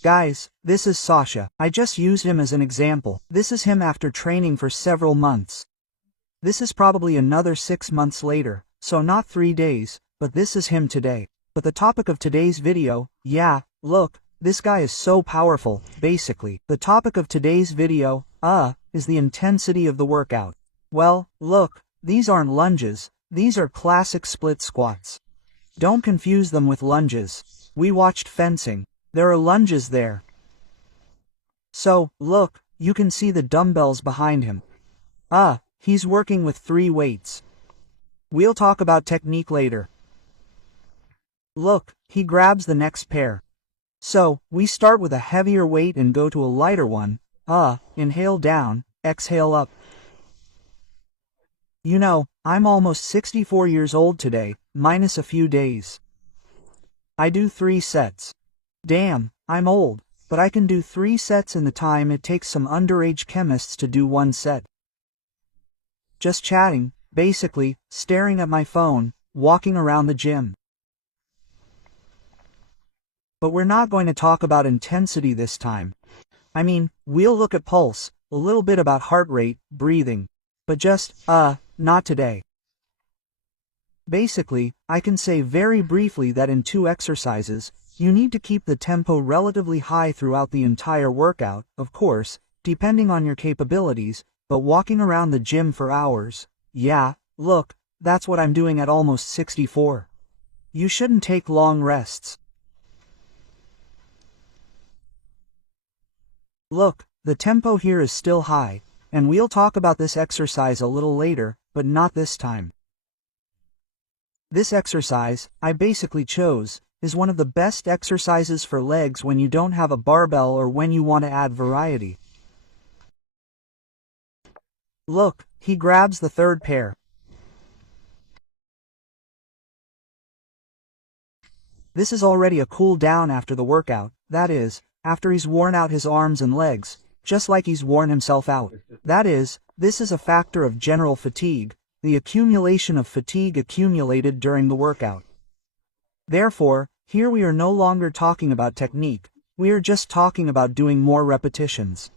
Guys, this is Sasha. I just used him as an example. This is him after training for several months. This is probably another 6 months later, so not 3 days, but this is him today. But the topic of today's video, yeah, look, this guy is so powerful, basically. The topic of today's video, is the intensity of the workout. Well, look, these aren't lunges, these are classic split squats. Don't confuse them with lunges. We watched fencing. There are lunges there. So, look, you can see the dumbbells behind him. He's working with 3 weights. We'll talk about technique later. Look, he grabs the next pair. So, we start with a heavier weight and go to a lighter one. Inhale down, exhale up. You know, I'm almost 64 years old today, minus a few days. I do 3 sets. Damn, I'm old, but I can do 3 sets in the time it takes some underage chemists to do 1 set. Just chatting, basically, staring at my phone, walking around the gym. But we're not going to talk about intensity this time. I mean, we'll look at pulse, a little bit about heart rate, breathing. But just, not today. Basically, I can say very briefly that in 2 exercises, you need to keep the tempo relatively high throughout the entire workout, of course, depending on your capabilities, but walking around the gym for hours, yeah, look, that's what I'm doing at almost 64. You shouldn't take long rests. Look, the tempo here is still high, and we'll talk about this exercise a little later, but not this time. This exercise, I basically chose, is one of the best exercises for legs when you don't have a barbell or when you want to add variety. Look, he grabs the 3rd pair. This is already a cool down after the workout, that is, after he's worn out his arms and legs, just like he's worn himself out. That is, this is a factor of general fatigue, the accumulation of fatigue accumulated during the workout. Therefore, here we are no longer talking about technique, we are just talking about doing more repetitions.